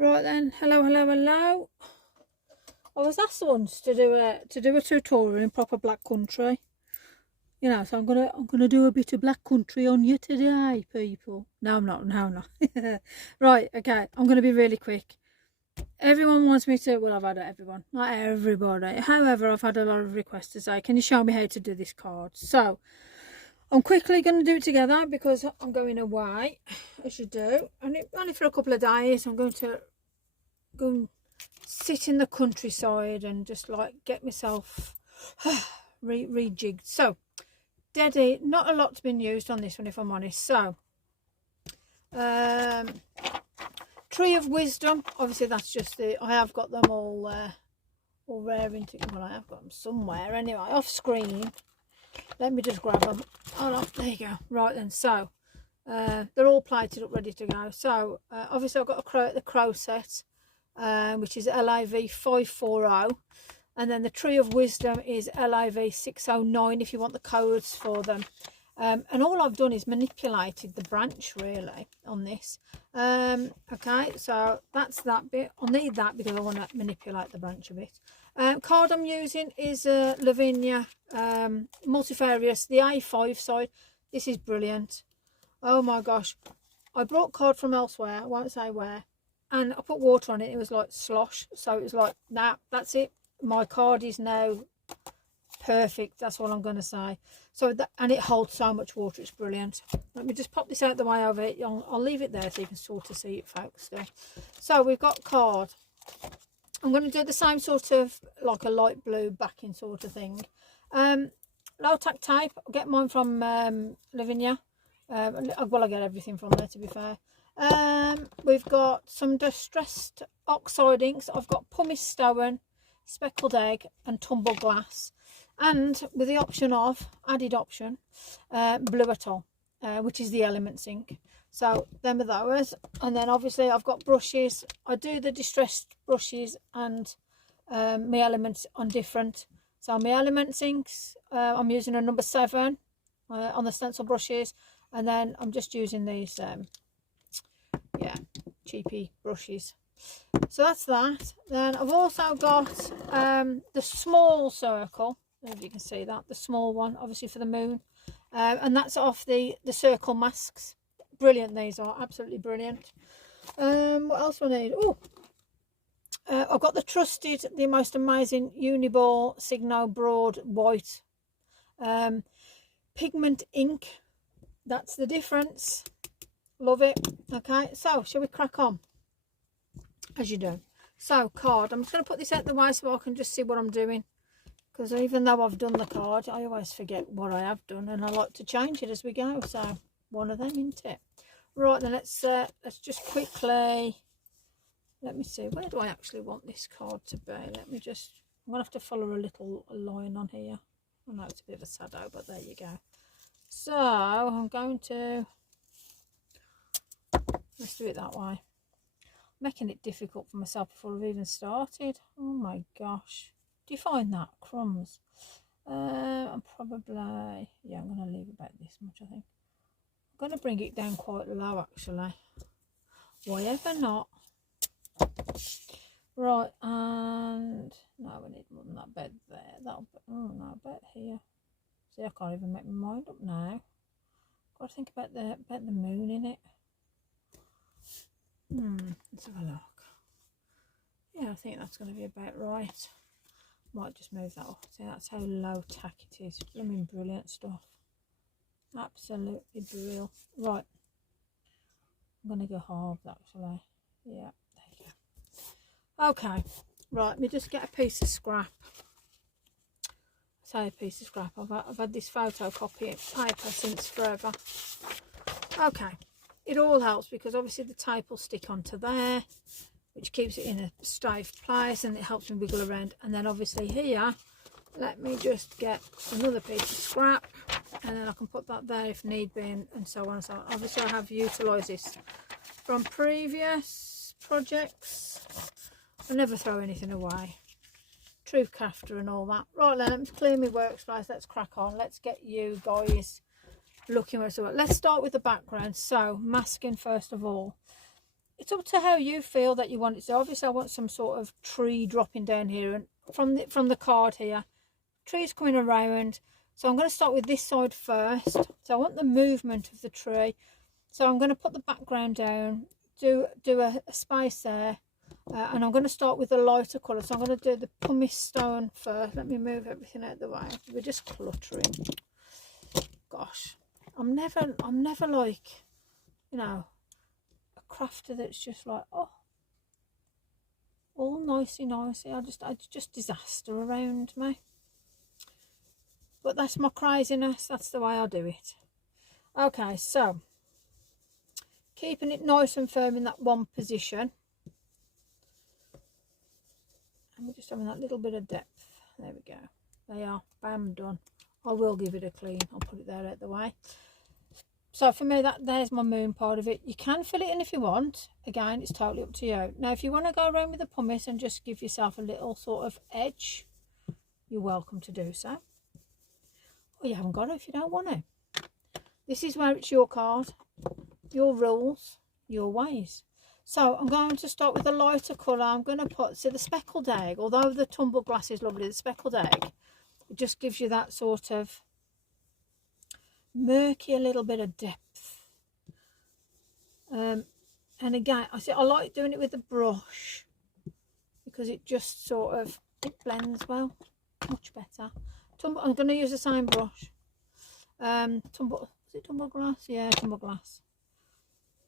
Right then, hello. I was asked once to do a tutorial in proper black country. You know, so I'm gonna do a bit of black country on you today, people. No, I'm not. No, I'm not. Right, okay. I'm gonna be really quick. Everyone wants me to. Well, I've had everyone, not everybody. However, I've had a lot of requests to say, "Can you show me how to do this card?" So I'm quickly going to do it together because I'm going away, as you do, and only for a couple of days. I'm going to go and sit in the countryside and just like get myself rejigged. So Daddy, not a lot's been used on this one, if I'm honest. So Tree of Wisdom, obviously that's just I have got them all raring to, well, I have got them somewhere anyway, off screen. Let me just grab them. Oh, there you go. Right then, so they're all plated up, ready to go. So obviously I've got the crow set, which is LIV 540, and then the Tree of Wisdom is LIV 609 if you want the codes for them. And all I've done is manipulated the branch really on this. Okay, so that's that bit. I'll need that because I want to manipulate the branch a bit. Card I'm using is Lavinia Multifarious, the A5 side. This is brilliant. Oh my gosh, I brought card from elsewhere, I won't say where, and I put water on it. It was like slosh, so it was like, nah, that's it, my card is now perfect. That's all I'm going to say. So that, and it holds so much water, it's brilliant. Let me just pop this out the way over it. I'll leave it there so you can sort of see it, folks, still. So we've got card. I'm going to do the same sort of like a light blue backing sort of thing. Low tack tape, I'll get mine from Lavinia. Well, I get everything from there, to be fair. We've got some distressed oxide inks. I've got pumice stone, speckled egg and tumble glass, and with the option of added option blue atoll, which is the elements ink. So them are those. And then obviously I've got brushes. I do the distressed brushes and my elements on different. So my elements inks, I'm using a number 7 on the stencil brushes, and then I'm just using these yeah, cheapy brushes. So that's that. Then I've also got the small circle, if you can see that, the small one, obviously for the moon, and that's off the circle masks. Brilliant, these are absolutely brilliant. What else do I need? Oh, I've got the trusted, the most amazing Uniball Signo Broad White pigment ink. That's the difference. Love it. Okay, so shall we crack on? As you do. So card, I'm just going to put this out the way so I can just see what I'm doing, because even though I've done the card, I always forget what I have done, and I like to change it as we go. So one of them, isn't it? Right then, let's just quickly, let me see, where do I actually want this card to be? Let me just, I'm gonna have to follow a little line on here. I know it's a bit of a shadow, but there you go. So I'm going to, let's do it that way. Making it difficult for myself before I've even started. Oh my gosh, do you find that? Crumbs. I'm probably, yeah, I'm going to leave about this much, I think. I'm going to bring it down quite low, actually. Why ever not? Right, and no, we need more than that bed there. That'll be, oh no, bed here. See, I can't even make my mind up now. Got to think about the moon in it. Let's have a look. Yeah, I think that's going to be about right. Might just move that off. See, that's how low tack it is. Blooming brilliant stuff. Absolutely brilliant. Right. I'm going to go halves actually. Yeah, there you go. Okay. Right, let me just get a piece of scrap. Say a piece of scrap. I've had this photocopy paper since forever. Okay. It all helps because obviously the tape will stick onto there, which keeps it in a stiff place, and it helps me wiggle around. And then obviously here, let me just get another piece of scrap, and then I can put that there if need be, and so on and so on. Obviously I have utilised this from previous projects. I never throw anything away. True crafter and all that. Right then, let me clear my workspace. Let's crack on. Let's get you guys looking where it's all. Let's start with the background. So masking first of all. it's up to how you feel that you want it. So obviously I want some sort of tree dropping down here, and from the card here, trees coming around. So I'm going to start with this side first. So I want the movement of the tree. So I'm going to put the background down, do a space there, and I'm going to start with the lighter colour. So I'm going to do the pumice stone first. Let me move everything out of the way. We're just cluttering. Gosh, I'm never like, you know, a crafter that's just like, oh, all nicey. I just disaster around me. But that's my craziness. That's the way I do it. Okay, so keeping it nice and firm in that one position. And we're just having that little bit of depth. There we go. They are. Bam, done. I will give it a clean. I'll put it there out the way. So for me, there's my moon part of it. You can fill it in if you want. Again, it's totally up to you. Now, if you want to go around with the pumice and just give yourself a little sort of edge, you're welcome to do so. Or you haven't got it if you don't want to. This is where it's your card, your rules, your ways. So I'm going to start with a lighter colour. I'm going to put, see, the speckled egg, although the tumbled glass is lovely, the speckled egg, it just gives you that sort of murky, a little bit of depth. And again, I like doing it with the brush because it just sort of, it blends well, much better. I'm going to use the same brush. Is it tumbled glass? Yeah, tumbled glass.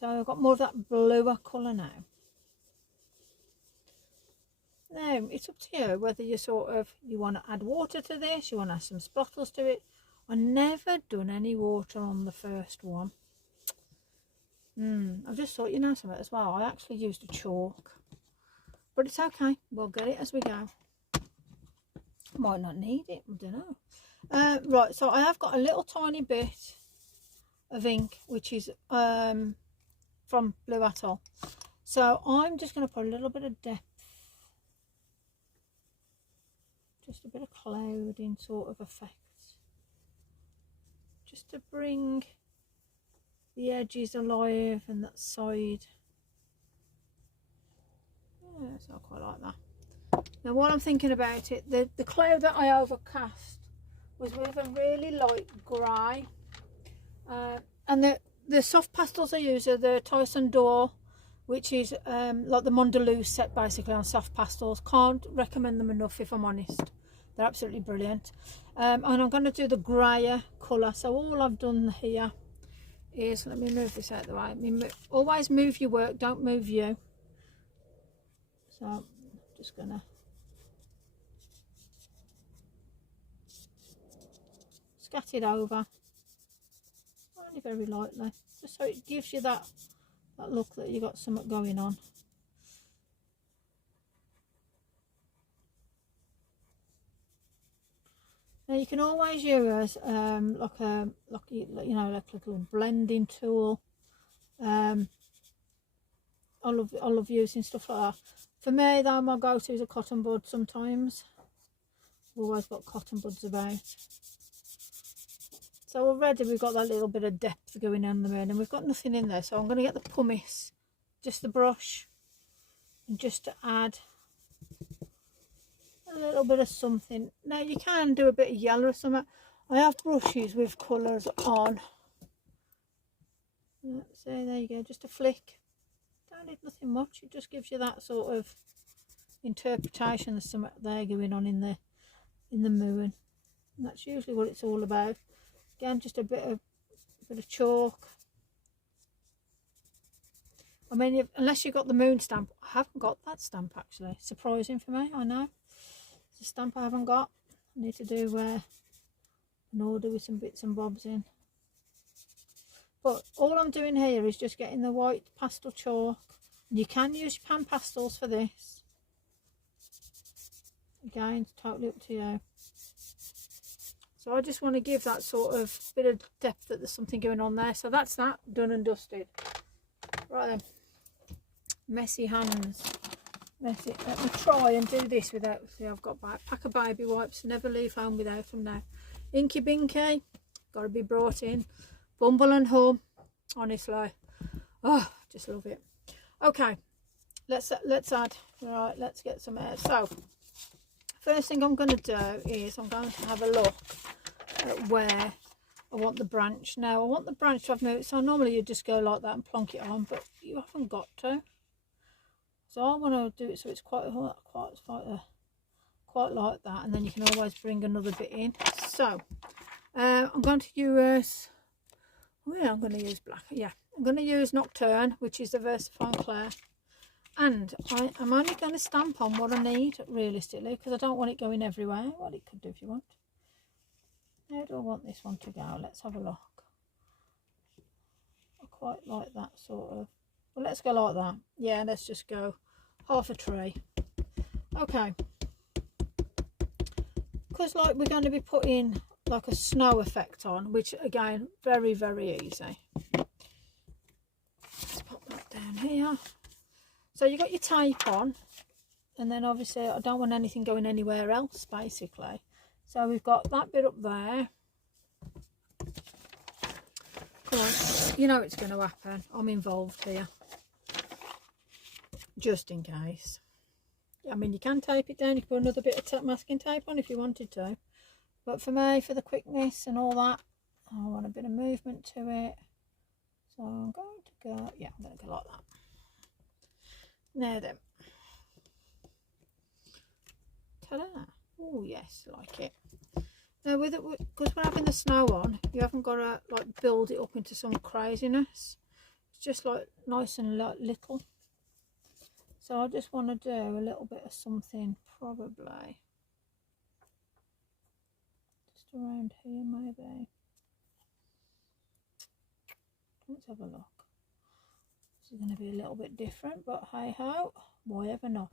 So I've got more of that bluer colour now. Now, it's up to you whether you you want to add water to this, you want to add some sparkles to it. I never done any water on the first one. I've just thought, you know something as well, I actually used a chalk. But it's okay, we'll get it as we go. Might not need it, I don't know. Right, so I have got a little tiny bit of ink, which is from Blue Atoll. So I'm just going to put a little bit of depth, just a bit of clouding sort of effect, just to bring the edges alive and that side. Yeah, so I quite like that. Now while I'm thinking about it, the cloud that I overcast was with a really light grey, and the soft pastels I use are the Tyson Door, which is like the Mondelez set basically on soft pastels. Can't recommend them enough if I'm honest. They're absolutely brilliant. And I'm going to do the grayer colour. So all I've done here is, let me move this out of the way. Always move your work, don't move you. So I'm just going to scat it over, only very lightly, just so it gives you that look that you got something going on. Now you can always use like a little blending tool. I love using stuff like that. For me though, my go-to is a cotton bud sometimes. I've always got cotton buds about. So already we've got that little bit of depth going on the moon, and we've got nothing in there. So I'm going to get the pumice, just the brush, and just to add a little bit of something. Now you can do a bit of yellow or something. I have brushes with colours on. So there you go, just a flick. Don't need nothing much. It just gives you that sort of interpretation. There's something there going on in the moon. And that's usually what it's all about. Again, just a bit of chalk. I mean, unless you've got the moon stamp. I haven't got that stamp actually. Surprising for me, I know. It's a stamp I haven't got. I need to do an order with some bits and bobs in. But all I'm doing here is just getting the white pastel chalk. And you can use your pan pastels for this. Again, it's totally up to you. So I just want to give that sort of bit of depth that there's something going on there. So that's that, done and dusted. Right then, messy hands. Messy. Let me try and do this without, see, I've got a pack of baby wipes. Never leave home without them now. Inky Binky, got to be brought in. Bumble and hum, honestly. Oh, just love it. Okay, let's add. Right, let's get some air. So first thing I'm going to do is I'm going to have a look at where I want the branch. Now I want the branch to have moved, so normally you just go like that and plonk it on, but you haven't got to. So I want to do it so it's quite like that, and then you can always bring another bit in. So I'm going to use, I'm going to use black. Yeah, I'm going to use Nocturne, which is the Versafine Clair, and I'm only going to stamp on what I need realistically, because I don't want it going everywhere. Well, it could do if you want. How do I want this one to go? Let's have a look. I quite like that sort of. Well, let's go like that. Yeah, let's just go half a tree. Okay. Because like we're going to be putting like a snow effect on, which again, very, very easy. Let's pop that down here. So you got your tape on, and then obviously I don't want anything going anywhere else, basically. So we've got that bit up there. Come on, you know it's going to happen. I'm involved here. Just in case. I mean, you can tape it down. You can put another bit of masking tape on if you wanted to. But for me, for the quickness and all that, I want a bit of movement to it. So I'm going to go, yeah, I'm going to go like that. Now then. Ta-da. Oh, yes, like it. Now, with it, because we're having the snow on, you haven't got to like build it up into some craziness. It's just like nice and little. So I just want to do a little bit of something, probably just around here, maybe. Let's have a look. This is going to be a little bit different, but hey ho, why ever not?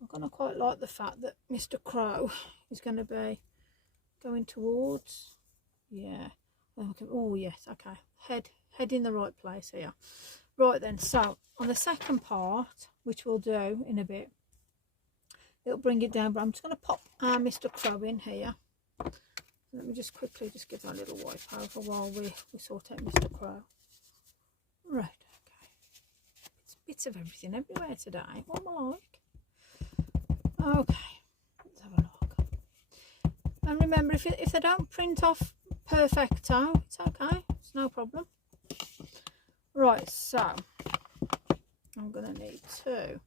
I'm going to quite like the fact that Mr. Crow is going to be going towards, yeah. Oh yes, okay. Head in the right place here. Right then, so on the second part, which we'll do in a bit, it'll bring it down, but I'm just going to pop our Mr. Crow in here. Let me just quickly just give that a little wipe over while we sort out Mr. Crow. Right, okay. It's bits of everything everywhere today. What am I like? Okay, let's have a look. And remember, if they don't print off perfecto, it's okay. It's no problem. Right, so I'm going to need to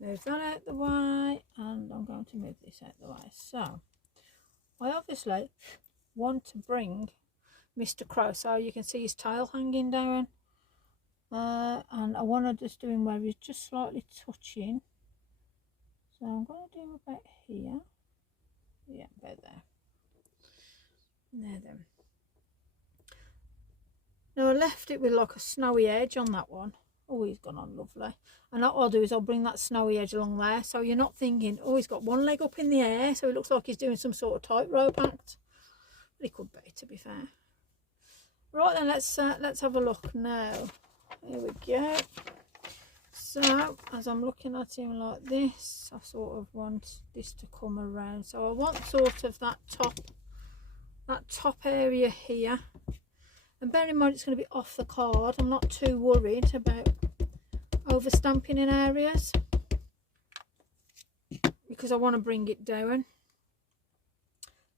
move that out the way, and I'm going to move this out the way. So I obviously want to bring Mr. Crow, so you can see his tail hanging down, and I want to just do him where he's just slightly touching. So I'm going to do about here. Yeah, about there. There then. Now I left it with like a snowy edge on that one. Oh, he's gone on lovely. And what I'll do is I'll bring that snowy edge along there, so you're not thinking, oh, he's got one leg up in the air, so it looks like he's doing some sort of tightrope act. But he could be, to be fair. Right then, let's have a look now. Here we go. So as I'm looking at him like this, I sort of want this to come around. So I want sort of that top area here. And bear in mind it's going to be off the card. I'm not too worried about over stamping in areas, because I want to bring it down.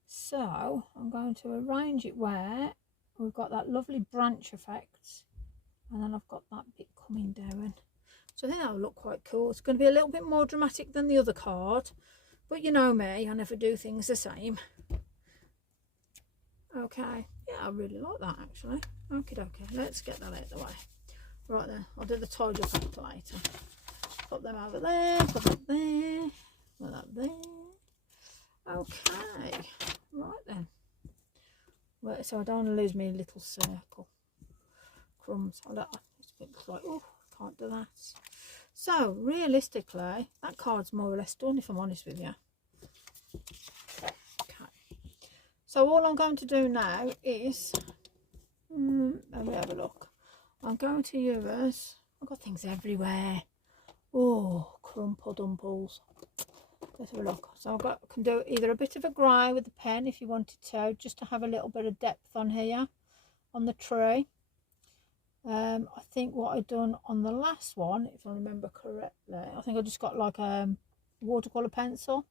So I'm going to arrange it where we've got that lovely branch effect, and then I've got that bit coming down. So I think that'll look quite cool. It's going to be a little bit more dramatic than the other card, but you know me, I never do things the same. Okay, yeah, I really like that actually. Okay, let's get that out of the way. Right then, I'll do the tidy up after later. Put them over there, put that there, put that there. Okay, right then. Right, so I don't want to lose my little circle. Crumbs. It's a bit like, oh, can't do that. So realistically, that card's more or less done, if I'm honest with you. So all I'm going to do now is, let me have a look. I'm going to use, I've got things everywhere. Oh, crumple dumples. Let's have a look. So I can do either a bit of a grey with the pen if you wanted to, just to have a little bit of depth on here, on the tree. I think what I'd done on the last one, if I remember correctly, I think I just got like a watercolour pencil.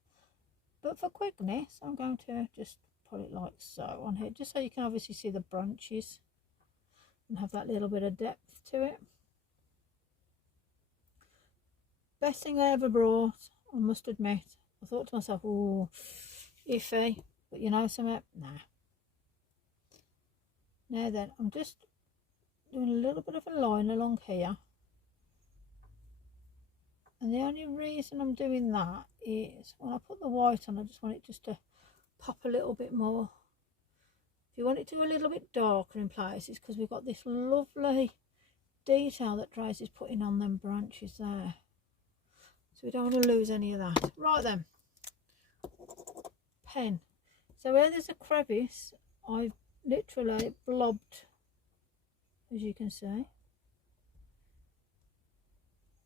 But for quickness, I'm going to just put it like so on here, just so you can obviously see the branches and have that little bit of depth to it. Best thing I ever brought, I must admit. I thought to myself, oh, iffy, but you know something? Nah. Now then, I'm just doing a little bit of a line along here. And the only reason I'm doing that is when I put the white on, I just want it just to pop a little bit more. If you want it to go a little bit darker in places, because we've got this lovely detail that Tracy's putting on them branches there. So we don't want to lose any of that. Right then, pen. So where there's a crevice, I've literally blobbed, as you can see.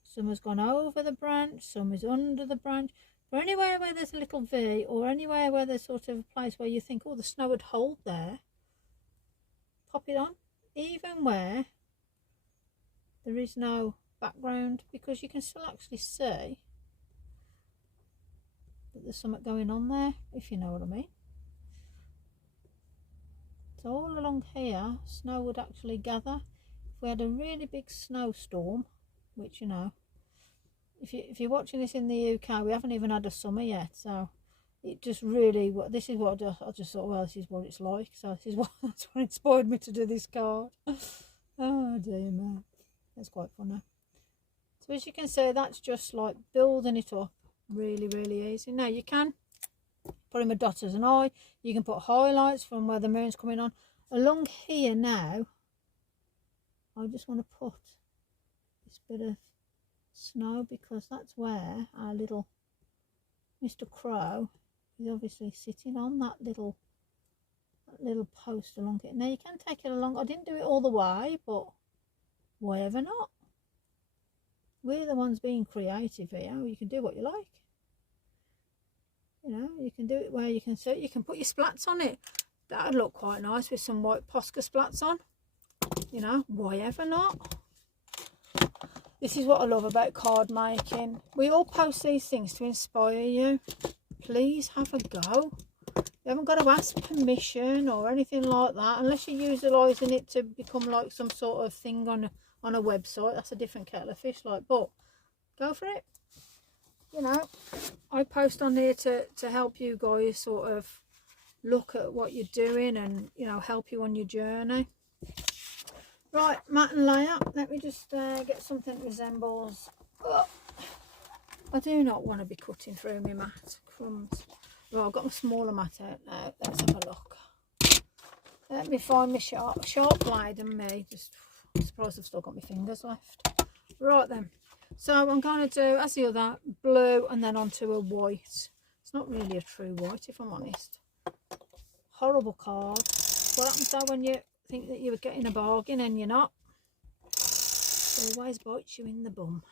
Some has gone over the branch, some is under the branch. But anywhere where there's a little V, or anywhere where there's sort of a place where you think, oh, the snow would hold there, pop it on. Even where there is no background, because you can still actually see that there's something going on there, if you know what I mean. So all along here, snow would actually gather. If we had a really big snowstorm, which, you know, if you're watching this in the UK, we haven't even had a summer yet, so it just really, this is what I just thought, well, this is what it's like. So this is that's what inspired me to do this card. Oh dear man, that's quite funny. So as you can see, that's just like building it up really, really easy. Now you can put in a dot as an eye, you can put highlights from where the moon's coming on. Along here now, I just want to put this bit of snow, because that's where our little Mr. Crow is obviously sitting on that little post along it. Now you can take it along. I didn't do it all the way, but whatever not. We're the ones being creative here. You can do what you like. You know, you can do it where you can see. You can put your splats on it. That would look quite nice with some white Posca splats on. You know, whatever not. This is what I love about card making. We all post these things to inspire you. Please have a go. You haven't got to ask permission or anything like that, unless you're utilising it to become like some sort of thing on a website. That's a different kettle of fish, like, but go for it. You know, I post on here to help you guys sort of look at what you're doing and, you know, help you on your journey. Right, mat and layout. Let me just get something that resembles. I do not want to be cutting through my mat. Crumbs. Right, I've got my smaller mat out now. Let's have a look. Let me find my sharp blade and me. I'm surprised I've still got my fingers left. Right then. So I'm going to do, as the other, blue and then onto a white. It's not really a true white, if I'm honest. Horrible card. What happens though when you think that you're getting a bargain and you're not? It always bites you in the bum.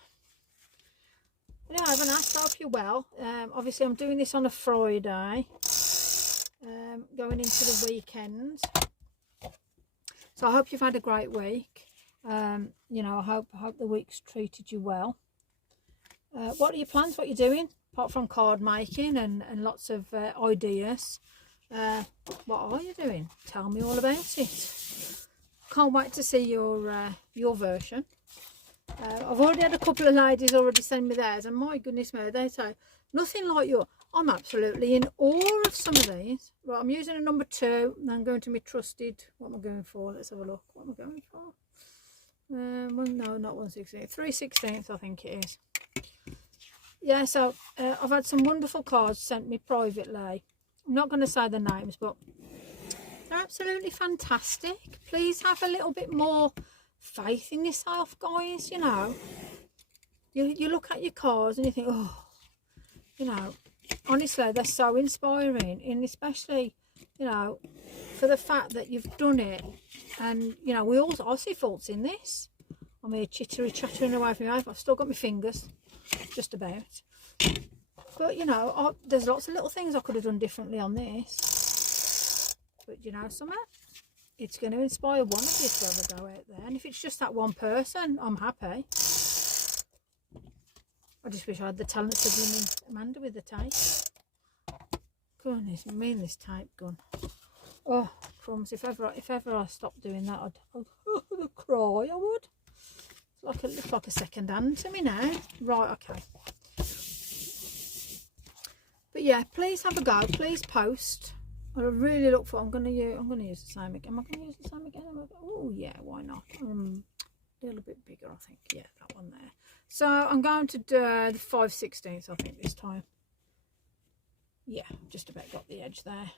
Anyway, I haven't asked. I hope you're well. Obviously I'm doing this on a Friday, going into the weekend, so I hope you've had a great week. You know, I hope the week's treated you well. What are your plans? What are you doing apart from card making and lots of ideas? What are you doing? Tell me all about it. Can't wait to see your version. I've already had a couple of ladies already send me theirs, and my goodness me, they say nothing like yours. I'm absolutely in awe of some of these. Right, I'm using a number 2, and I'm going to my trusted. What am I going for? Let's have a look. What am I going for? Well, no, not 1/16, 3/16 I think it is. Yeah, so I've had some wonderful cards sent me privately. I'm not going to say the names, but they're absolutely fantastic. Please have a little bit more faith in yourself, guys. You know, you look at your cards and you think, oh, you know, honestly, they're so inspiring, and especially, you know, for the fact that you've done it. And, you know, I see faults in this. I'm here chattering away from my life. I've still got my fingers, just about. But, you know, there's lots of little things I could have done differently on this. But, you know, something, it's going to inspire one of you to have a go out there. And if it's just that one person, I'm happy. I just wish I had the talents of blooming Amanda with the tape. Goodness me, this tape gun. Oh, crumbs. If ever I stopped doing that, I'd cry, I would. It looks like a second hand to me now. Right, okay. But yeah, please have a go. Please post. I really look for. I'm gonna use the same again. Am I gonna use the same again? Oh yeah, why not? A little bit bigger, I think. Yeah, that one there. So I'm going to do the 5/16, I think, this time. Yeah, just about got the edge there.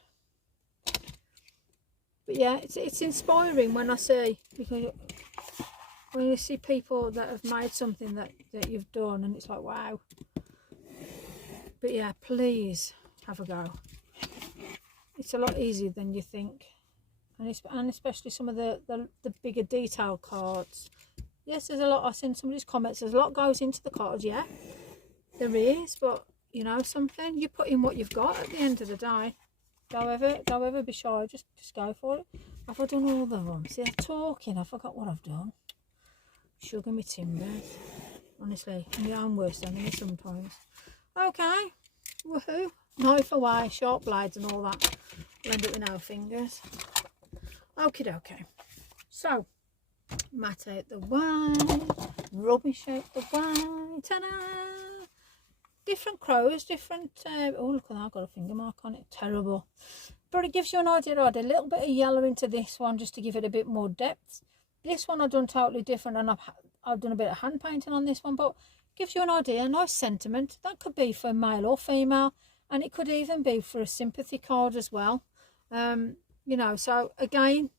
But yeah, it's inspiring when I see, because when you see people that have made something that you've done, and it's like, wow. But yeah, please have a go. It's a lot easier than you think, and especially some of the bigger detail cards. Yes, there's a lot. I've seen somebody's comments. There's a lot goes into the cards. Yeah, there is, but you know something. You put in what you've got at the end of the day. Don't ever be shy. Just go for it. Have I done all of them? See, I'm talking. I forgot what I've done. Sugar me timbers. Honestly, I'm your own worst enemy sometimes. Okay, woohoo! Knife away, sharp blades and all that. We'll end up with no fingers. Okie dokie. So, mat out the way, rubbish out the way. Ta-da! Different crows, different. Oh, look at that! I've got a finger mark on it. Terrible. But it gives you an idea. I did a little bit of yellow into this one just to give it a bit more depth. This one I've done totally different, and I've done a bit of hand painting on this one, but gives you an idea. A nice sentiment. That could be for male or female, and it could even be for a sympathy card as well. You know, so again,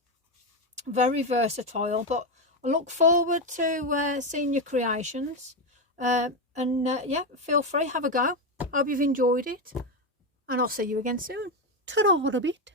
very versatile. But I look forward to seeing your creations. Yeah, feel free, have a go. Hope you've enjoyed it, and I'll see you again soon. Ta-da, a bit.